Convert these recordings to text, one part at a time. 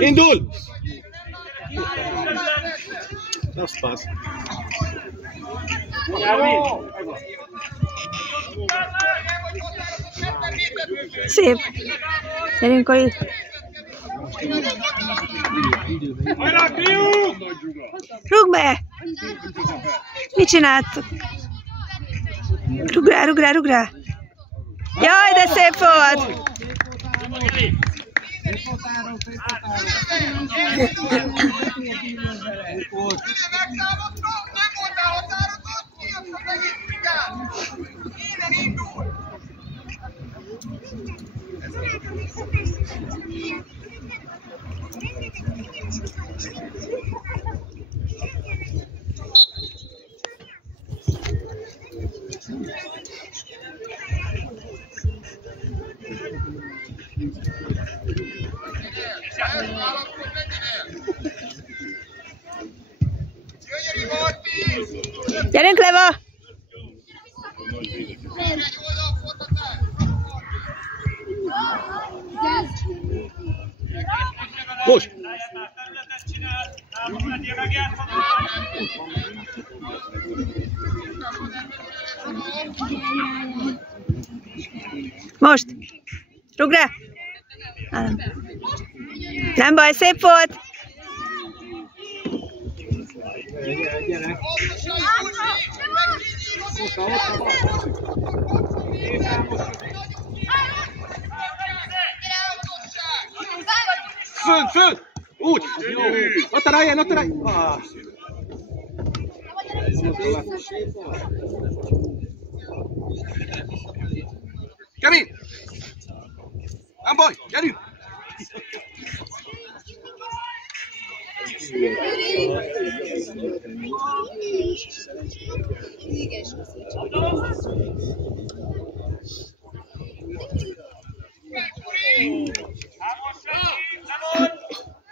Indul! Azt fasz. Szép. Gyerünk, Oli. Rúgd be! Mit csináltok? Rúgd rá, rúgd rá, rúgd rá! Jaj, de szép volt! Gyerünk, Leva! Most! Most! Rúgd rá! Nem baj, szép volt! Fönt, fönt! Úgy! Ott a Ryan, ott a Ryan! Ah. Kevin! Nem baj, gyerünk!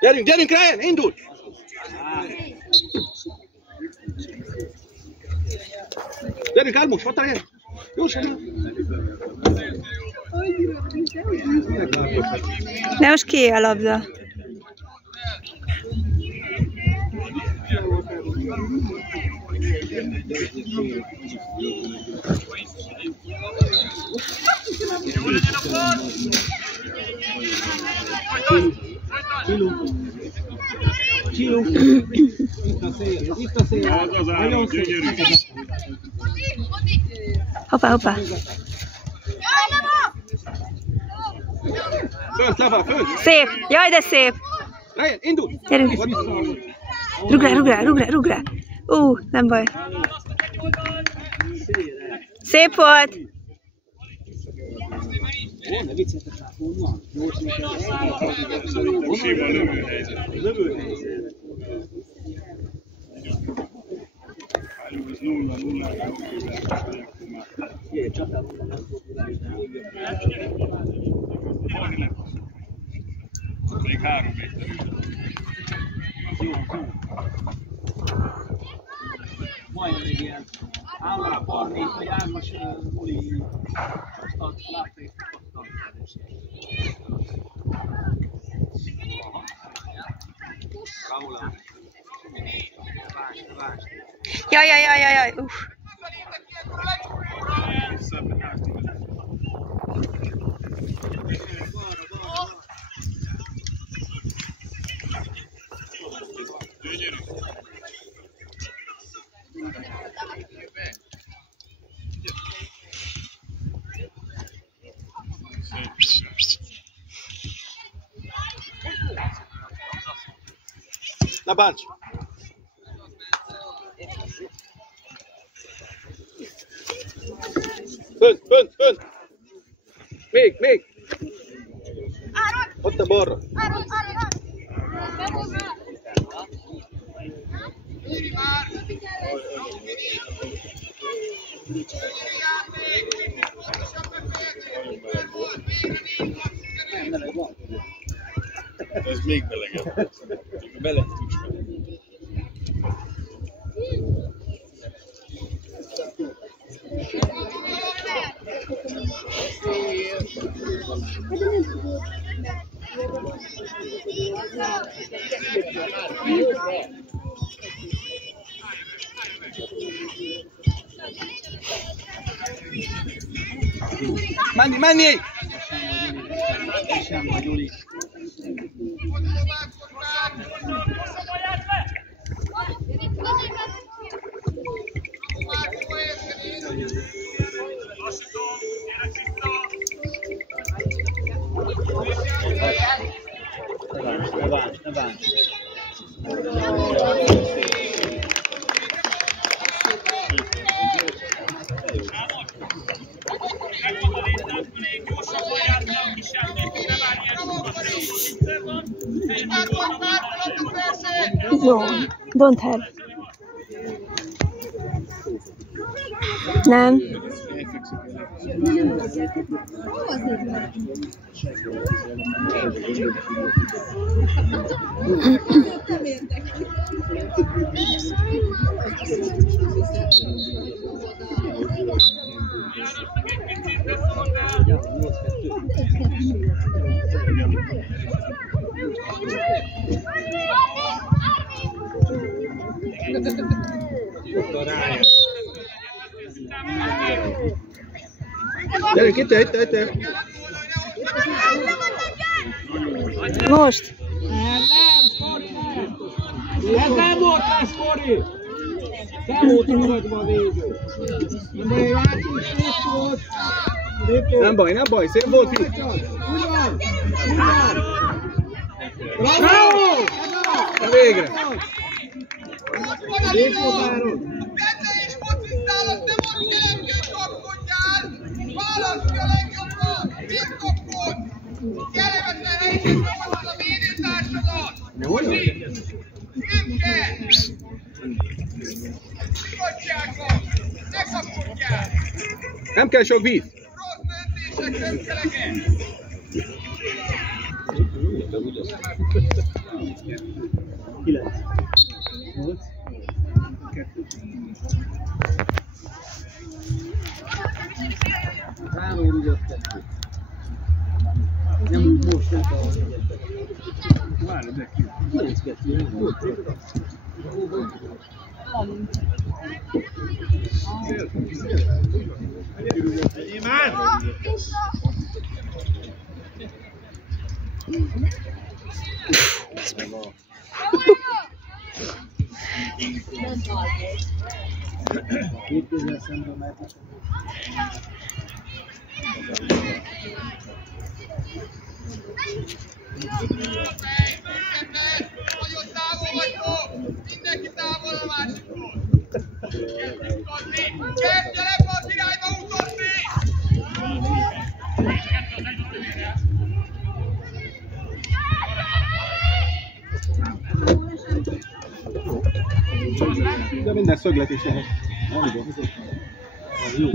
Gyerünk, gyerünk, Ryan, indul! Gyerünk, Álmos, ott a Ryan! Gyorsan! De most kié a labda? Csiluk! Itt a szél! Nagyon szép! Hoppá, hoppá! Fönt, Lava, fönt! Szép! Jaj, de szép! Ryan, indul! Gyerünk! Rúgd rá, rúgd rá, rúgd rá, rúgd rá! Nem baj. Szép volt! Ne vicceltek, hol van? Sima lövőhelyzet. Lövőhelyzet. Ez 0-0-ra. Ilyen csatában nem még 3 méter. jó. Majdnem egy ilyen állam, parnék, vagy ármas Oli csasztat, látnék, kaptam. Paula. Vásd. Jaj, uff. Na bánts! Fönt! Még! Ott a balra! Ez még melegebb. Meleg tusd. Menni, menni! Sem vagy, Uli. Ne bánts, ne bánts. Jó, don't have. Nem. Gyerünk, itt. Most. Ez nem volt lesz, Kori! Nem volt magadva a végül. De játék szép volt. Nem baj, szép volt itt. Úgy van! Bravo! Na végre! Szép volt, Áron! Te is focisztálod, de most jelenként kapkodjál! Válaszd ki a legjobban! Mit kapkod? Kellemetlen helyzet kaphatod a védőtársadat! Nem kell! Szabadságban! Ne kapkodjál! Nem kell sok víz. Rossz döntések nem kelege! Nem úgy most, nem kell az egyetlen. Várj, de ki. 9-2, nem volt. Két kézzel szemben mehetnek. Nagyon távol vagytok! Mindenki távol a másikról! Kezdje ebbe az irányba utazni! De minden szöglet is lehet. Jó.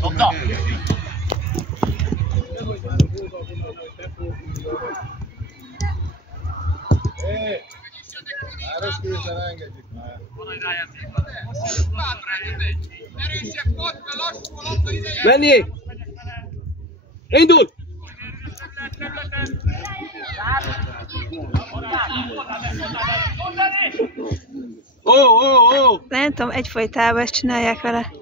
Dobta! Áros kézzel engedjük már. Erősebb patka, lassú a labda ideje! Menni! Indul! Ó! Nem tudom, egyfolytában ezt csinálják vele.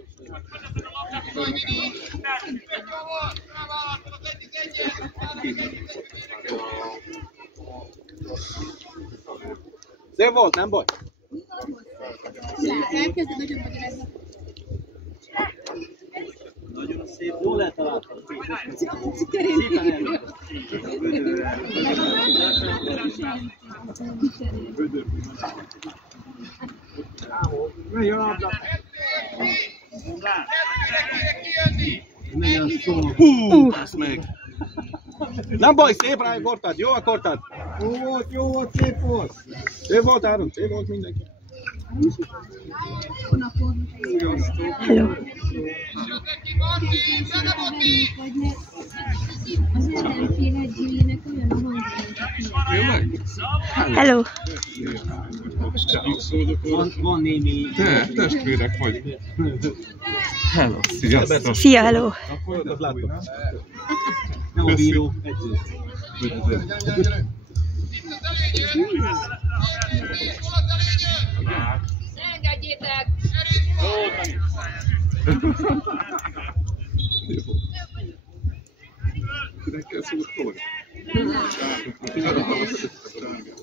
Szép volt, nem baj? Elkezded nagyon magyarázni. Nagyon szép, jól eltaláltam. Szépen Menj a labda! olyan szó. Ezt meg. Nem baj, szép rá kortad, jó a kortad? Jó volt, szép volt. Szép volt, Áron, szép volt mindenki. Hello. Az ellenfél egyének olyan a hangja. Hello. Van némi... Te, testvérek vagy. Hello, sziasztok. Szia, hello. Akkor látom. Nem a bíró, edző. Engedjétek! Nekkel szurkolni.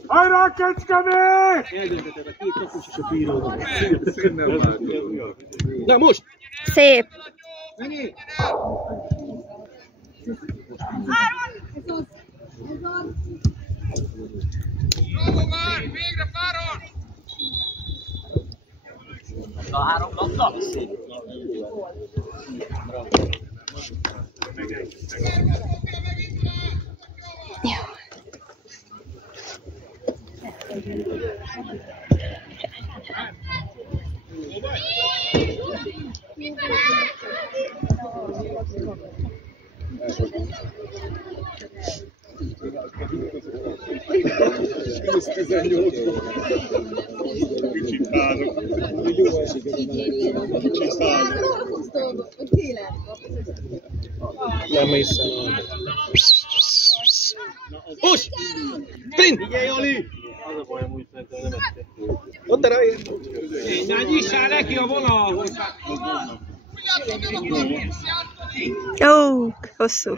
Hajrá, Kecskemé! Eldöntötted a két kapus és a bírónak. Színnel változom. Na most! Szép. Bravo már! Végre páron! A 3 labda? Plusz 18 kicsit állok. Kicsit állok. Nem hiszem. Push! Sprint! Figyelj, Oli! Ott a rájön. Na, nyissál neki a vonalhoz! Ó, hosszú.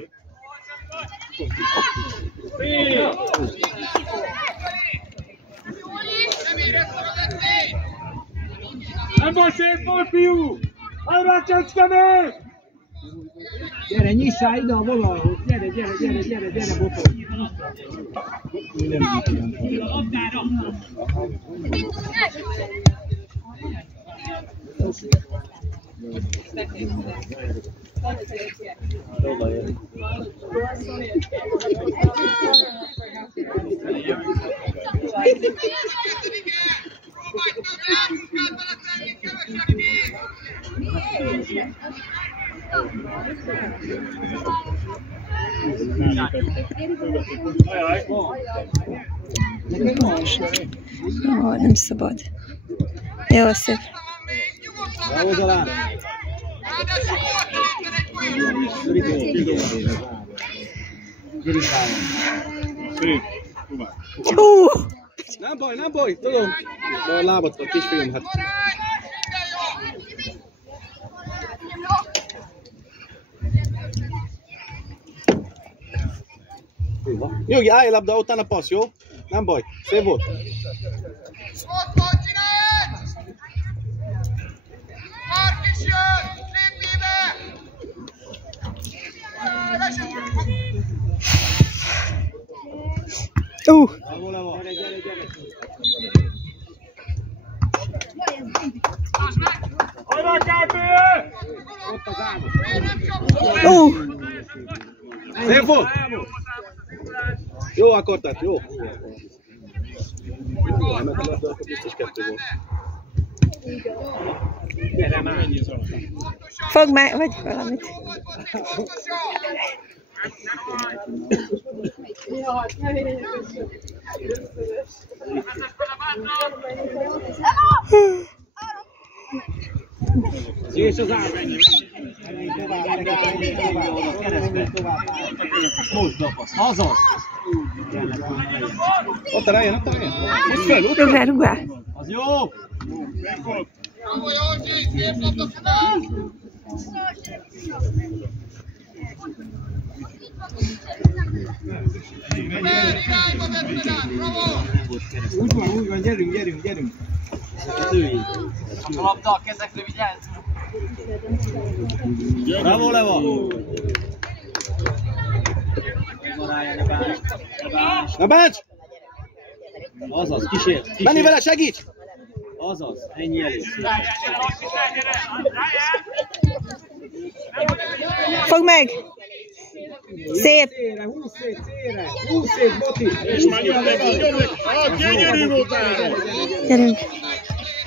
Nem baj, szép volt, fiú! Hajrá, Kecskemé! Gyere, nyissál ide a vonalhoz! Gyere, Botol! Ó, nem szabad. Jó, szép. Bravo, Zalán! Nem baj, tudom. De a lábat a kisfiúm, hát. Nyugi, állj labda, utána passz, jó? Nem baj, szép volt. Ott van, csináld! Mark is jön! Lépj be! Bravo, Leva! Hajrá, KP! Ott az álmos! Ó, Szép volt! Jó akartad, jó. Nem a labda, akkor biztos 2 volt. Gyere már! fogd meg, vagy valamit. És az álmos! Most dapasz! Azaz! Ott a rájön, ott a rájön. Most fel, ott. Rúgrá, rúgrá. Az jó! Bravo, Józsi! Szép labda, Fidel! Mer, irányba vetted át! Bravo! Úgy van, gyerünk! A labda a kezekre vigyázz! Bravo, Leva! Na bánts! Azaz, kísért! Menni vele, segíts! Azaz, ennyi elég. Fogd meg! Szép! Húsz szét célre! Húsz szét, Boti! És már jönnek! Ah, gyönyörű volt Áron! Gyerünk!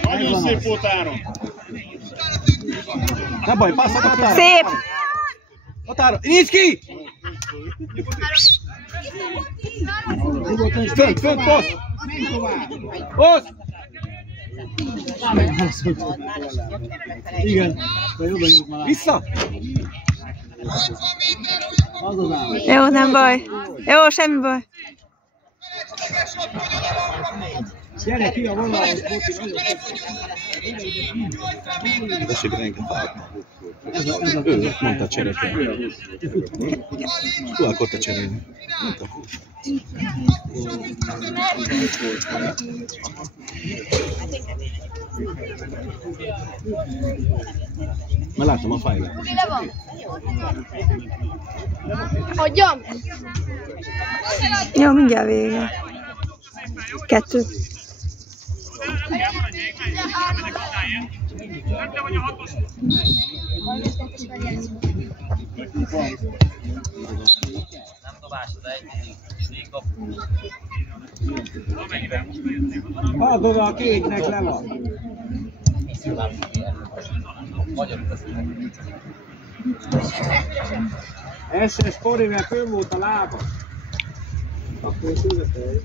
Nagyon szép volt Áron! Ne baj, passzol határa! Szép! Határa! Nyisd ki! Fönt, passz! Passz! Igen, vissza! Jó, nem baj. Jó, semmi baj. Gyere ki a vonalhoz, Tessék, rengeteg. Ő mondta cseréke. Hol akarta cserélni? Már látom a fájlát. Hagyjam! Jó, mindjárt vége. 2. add oda a kéknek, le van. SS Korivel fönn volt a lába. Akkor születelj.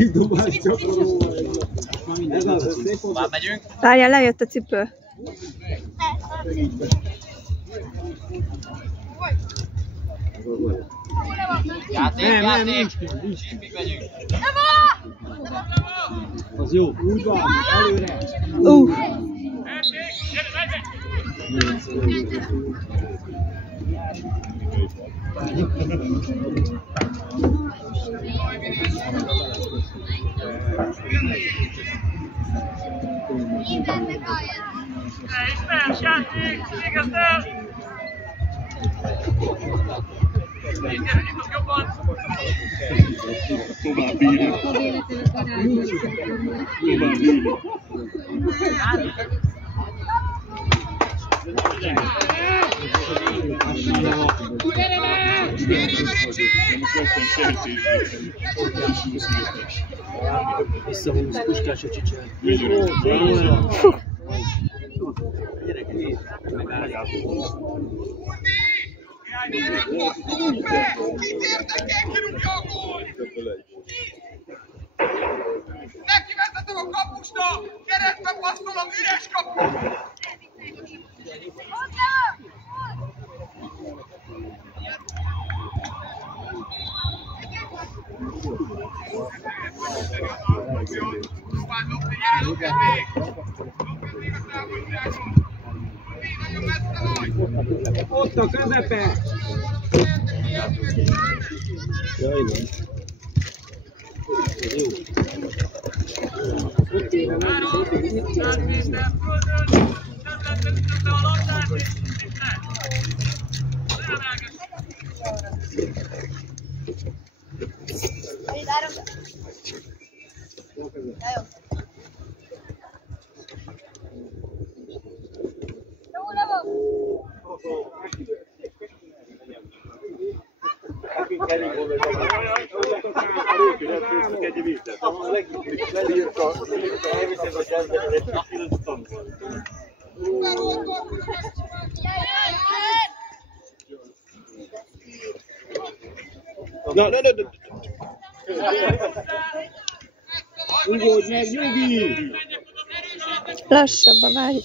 Így dobálsz csak a róla. Ez az, szép volt. Várjál, lejött a cipő. Nem, nincs. Az jó, úgy van, előre. Tovább bírja. A véletlenül garázsban Tovább bírja. Visszahúz, Puskás a csicsel. Neki vezetem a kapusnak! Keresztbe passzolom, üres kapu! Ott a közepe! Jaj, nem. Jó. Ott éve meg, Na. Ugódj meg, nyugi! Lassabban várj.